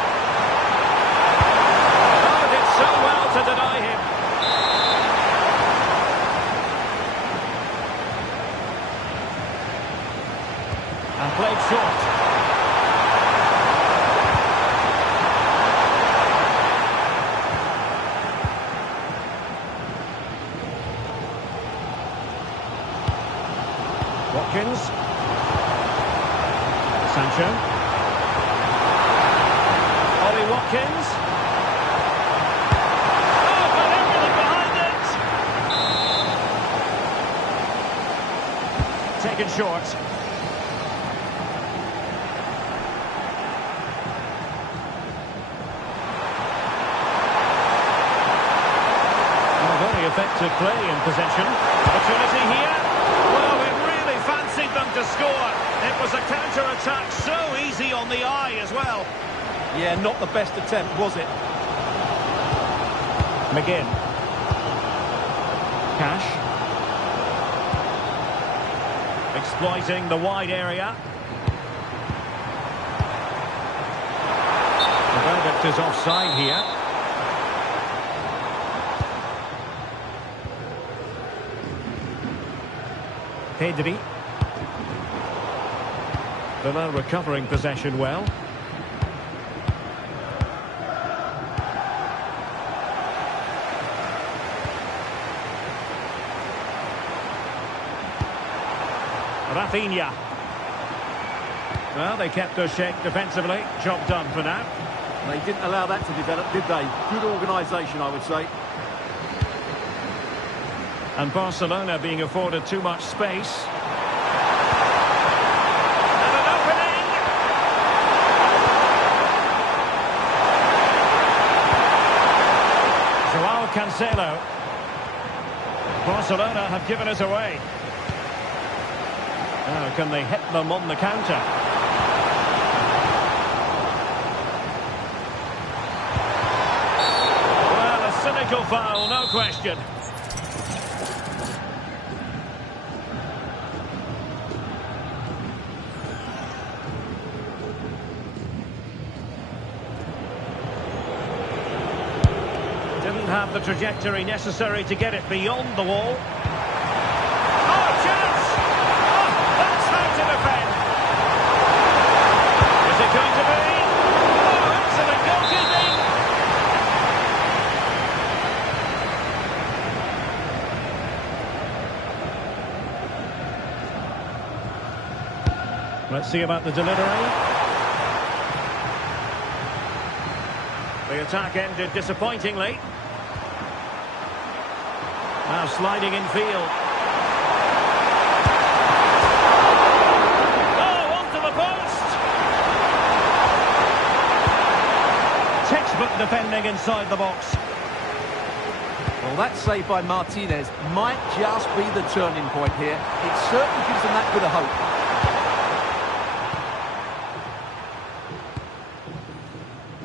Oh, did so well to deny him. And played short. Watkins. Sancho. Ollie Watkins. Oh, but everything behind it! Taken short. Very effective play in possession. Opportunity here. Well, it really fancied them to score. It was a counter-attack, so easy on the eye as well. Yeah, not the best attempt, was it? McGinn. Cash. Exploiting the wide area. The verdict is offside here. Pedri. Villa recovering possession well. Rafinha. Well, they kept their shape defensively. Job done for now. They didn't allow that to develop, did they? Good organisation, I would say. And Barcelona being afforded too much space. And an opening! Joao Cancelo. Barcelona have given it away. Now, can they hit them on the counter? Well, a cynical foul, no question. Didn't have the trajectory necessary to get it beyond the wall. Oh, chance! Oh, that's how to defend. Is it going to be? Oh, excellent goalkeeping! Let's see about the delivery. The attack ended disappointingly. Now sliding in field. Oh, onto the post! Textbook defending inside the box. Well, that save by Martinez might just be the turning point here. It certainly gives them that bit of hope.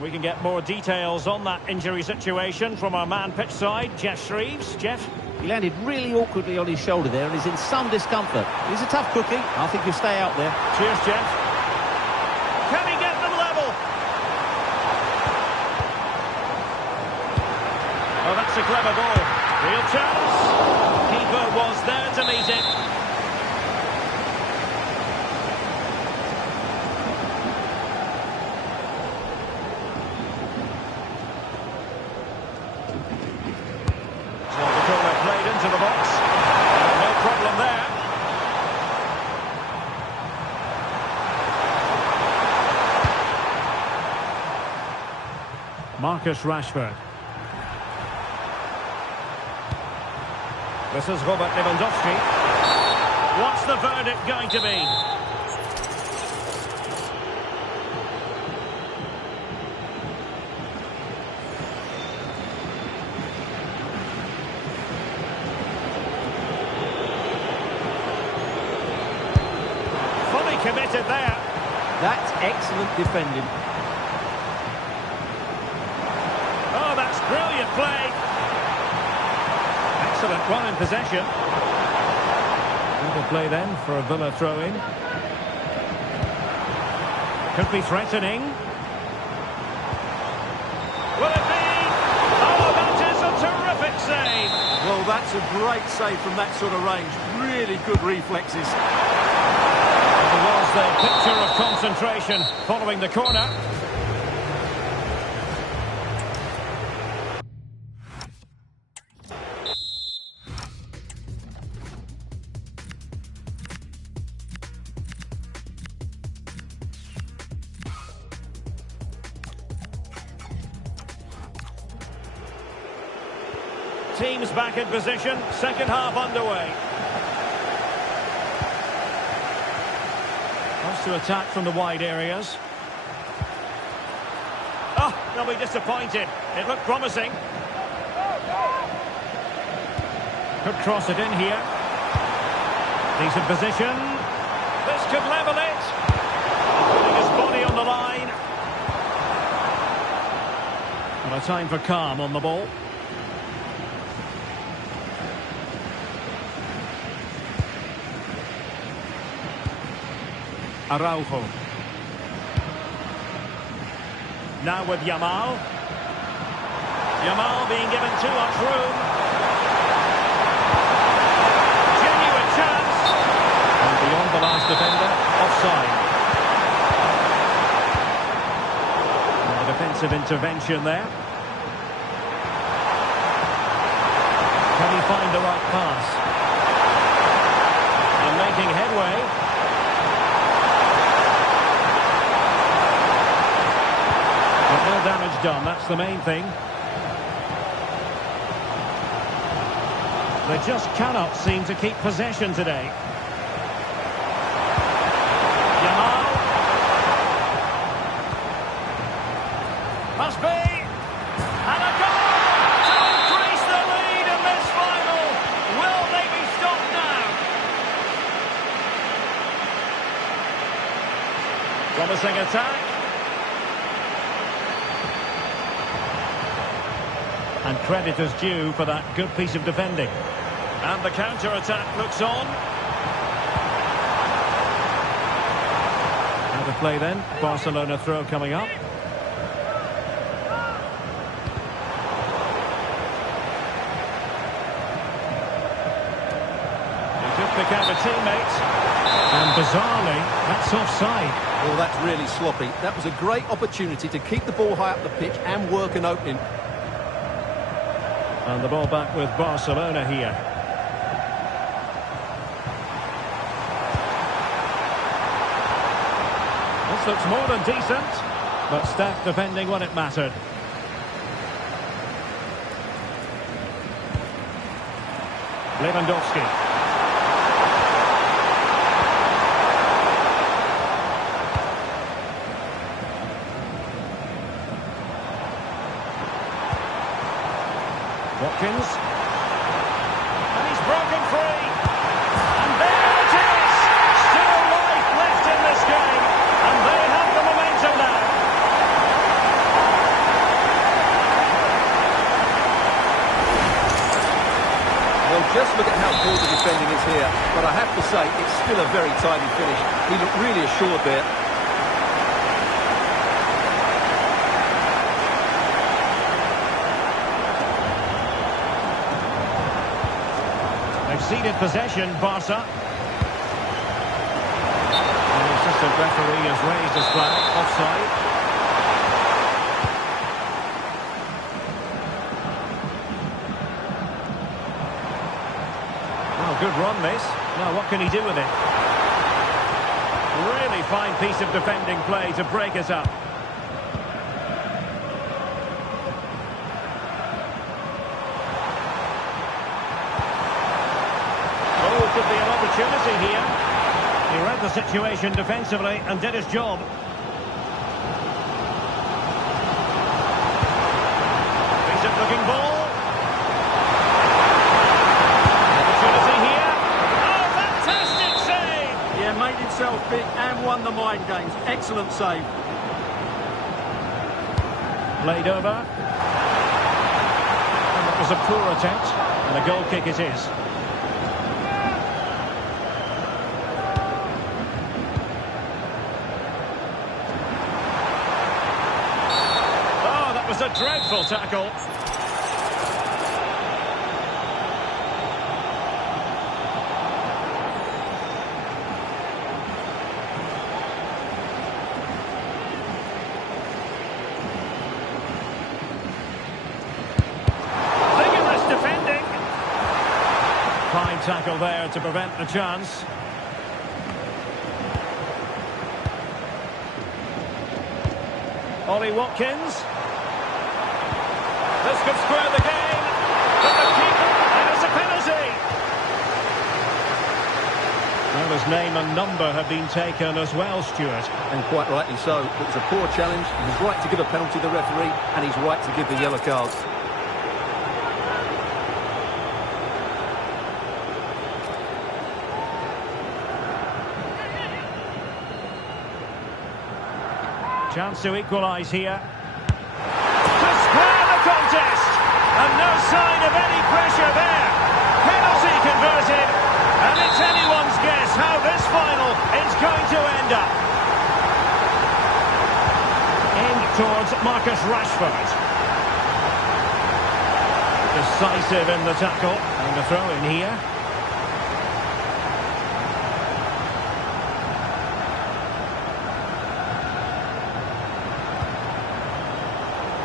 We can get more details on that injury situation from our man pitch side, Jeff Shreves. Jeff? He landed really awkwardly on his shoulder there and is in some discomfort. He's a tough cookie. I think he'll stay out there. Cheers, Jeff. Can he get them level? Oh, that's a clever ball. Real chance. Keeper was there to meet it. Played into the box. No problem there. Marcus Rashford. This is Robert Lewandowski. What's the verdict going to be? Committed there. That's excellent defending. Oh, that's brilliant play. Excellent one in possession. Good play then for a Villa throw-in. Could be threatening. Will it be? Oh, that is a terrific save. Well, that's a great save from that sort of range. Really good reflexes. Was the picture of concentration following the corner. Teams back in position, second half underway. Wants to attack from the wide areas. Oh, they'll be disappointed. It looked promising. Could cross it in here. Decent position. This could level it. Putting his body on the line. And a time for calm on the ball. Araujo. Now with Yamal. Yamal being given too much room. Genuine chance. And beyond the last defender, offside. And the defensive intervention there. Can he find the right pass? And making headway. But no damage done, that's the main thing. They just cannot seem to keep possession today. Yamal. Must be. And a goal to increase the lead in this final. Will they be stopped now? Promising attack. And credit is due for that good piece of defending. And the counter-attack looks on. How to play then. Barcelona throw coming up. He took the counter teammate. And bizarrely, that's offside. Well, that's really sloppy. That was a great opportunity to keep the ball high up the pitch and work an opening. And the ball back with Barcelona here. This looks more than decent, but stacked defending when it mattered. Lewandowski. Watkins. And he's broken free. And there it is. Still life left in this game. And they have the momentum now. Well, just look at how poor the defending is here. But I have to say, it's still a very tidy finish. He looked really assured there. Ceded possession, Barca. And the assistant referee has raised his flag, offside. Oh, good run this. Now what can he do with it? Really fine piece of defending play to break us up. Could be an opportunity here. He read the situation defensively and did his job. Decent looking ball. Opportunity here. Oh, fantastic save! Yeah, made himself big and won the mind games. Excellent save. Played over. And that was a poor attempt. And a goal kick it is. A dreadful tackle. Vigorous defending. Fine tackle there to prevent the chance. Ollie Watkins. This could square the game, but the keeper Well, his name and number have been taken as well, Stuart. And quite rightly so. It was a poor challenge. He was right to give a penalty to the referee, and he's right to give the yellow card. Chance to equalise here. To square the contest! And no sign of any pressure there. Penalty converted. And it's anyone's guess how this final is going to end up. Aimed towards Marcus Rashford. Decisive in the tackle. And the throw in here.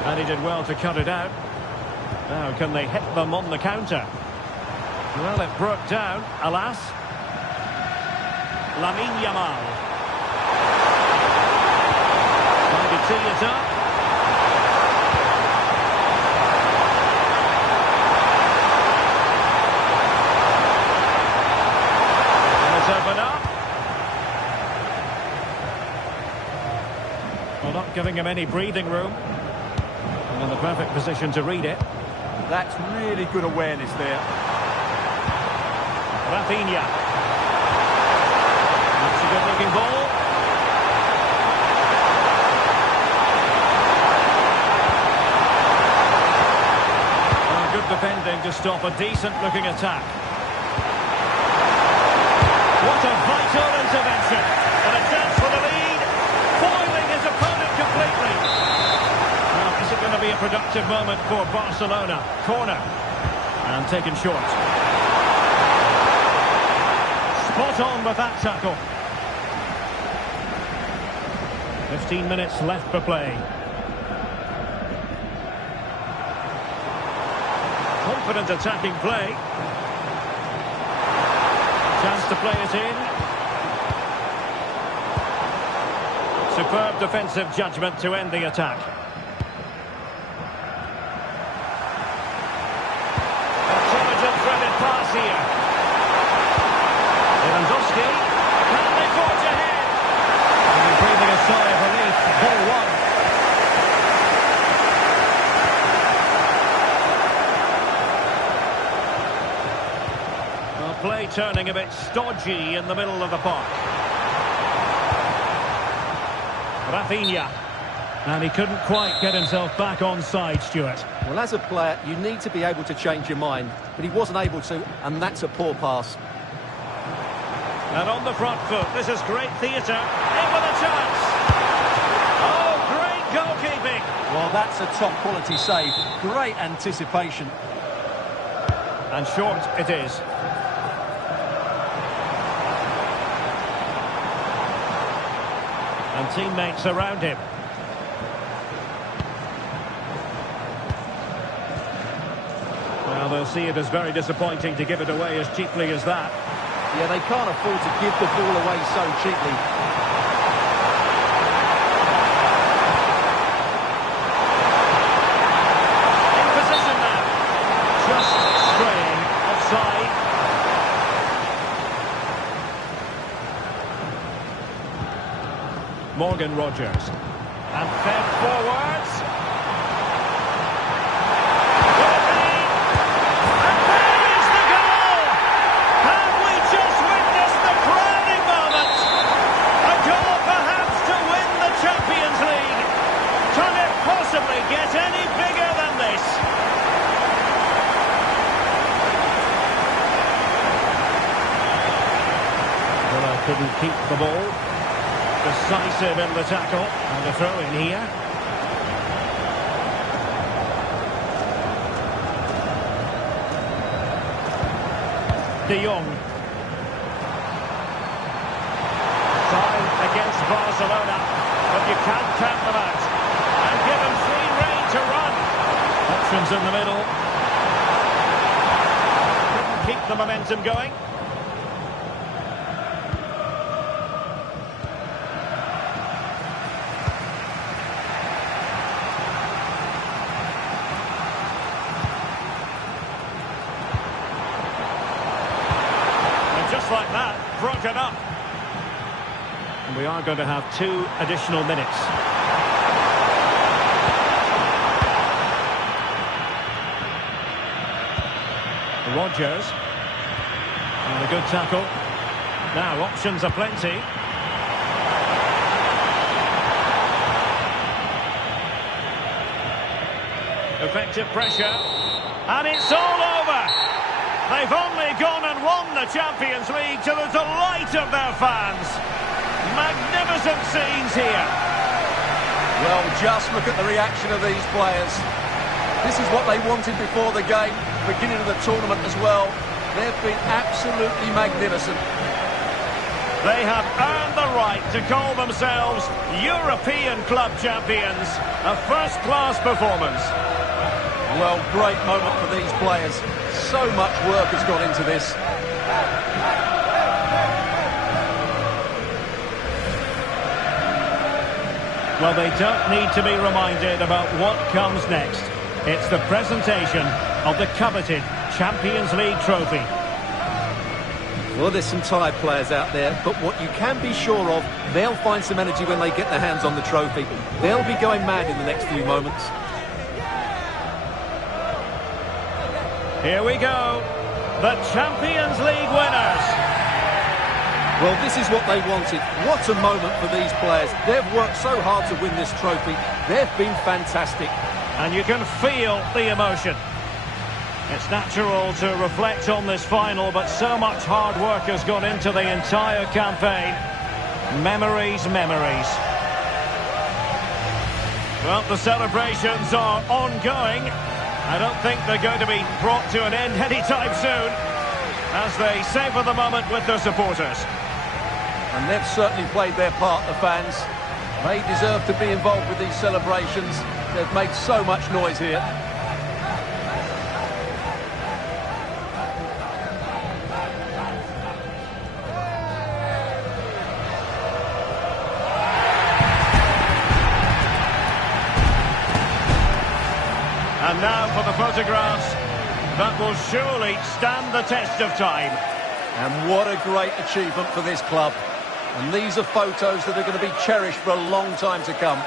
And he did well to cut it out. Now, can they hit them on the counter? Well, it broke down, alas. Lamine Yamal. Trying to tee it up. And it's open up. Well, not giving him any breathing room. And in the perfect position to read it. That's really good awareness there. Rafinha. That's a good-looking ball. Well, good defending to stop a decent-looking attack. What a vital intervention. And a chance for the lead. Foiling his opponent completely. Now, is it going to be a productive moment for Barcelona? Corner. And taken short. Spot on with that tackle. 15 minutes left for play. Confident attacking play. Chance to play it in. Superb defensive judgment to end the attack. Intelligent threaded pass here. Lewandowski, can they forge ahead? And he's breathing a sigh of relief. Ball one. Well, play turning a bit stodgy in the middle of the park. Rafinha. And he couldn't quite get himself back on side, Stuart. Well, as a player, you need to be able to change your mind. But he wasn't able to, and that's a poor pass. And on the front foot, this is great theatre. In with a chance. Oh, great goalkeeping. Well, that's a top-quality save. Great anticipation. And short it is. And teammates around him. Well, they'll see it as very disappointing to give it away as cheaply as that. Yeah, they can't afford to give the ball away so cheaply. In position now. Just straying offside. Morgan Rogers. And fed forwards. Get any bigger than this? Well, I couldn't keep the ball. Decisive in the tackle. And a throw in here. De Jong. Time against Barcelona. But you can't count them out. And give them free rein to run. Options in the middle. Couldn't keep the momentum going. And just like that, broken up. And we are going to have 2 additional minutes. Rogers. And a good tackle. Now, options are plenty. Effective pressure. And it's all over. They've only gone and won the Champions League to the delight of their fans. Magnificent scenes here. Well, just look at the reaction of these players. This is what they wanted before the game, beginning of the tournament as well. They've been absolutely magnificent. They have earned the right to call themselves European club champions. A first-class performance. Well, great moment for these players. So much work has gone into this. Well, they don't need to be reminded about what comes next. It's the presentation of the coveted Champions League trophy. Well, there's some tired players out there, but what you can be sure of, they'll find some energy when they get their hands on the trophy. They'll be going mad in the next few moments. Here we go. The Champions League winners. Well, this is what they wanted. What a moment for these players. They've worked so hard to win this trophy. They've been fantastic. And you can feel the emotion. It's natural to reflect on this final, but so much hard work has gone into the entire campaign. Memories, memories. Well, the celebrations are ongoing. I don't think they're going to be brought to an end anytime soon, as they savour the moment with their supporters. And they've certainly played their part, the fans. They deserve to be involved with these celebrations. They've made so much noise here. And now for the photographs that will surely stand the test of time. And what a great achievement for this club. And these are photos that are going to be cherished for a long time to come.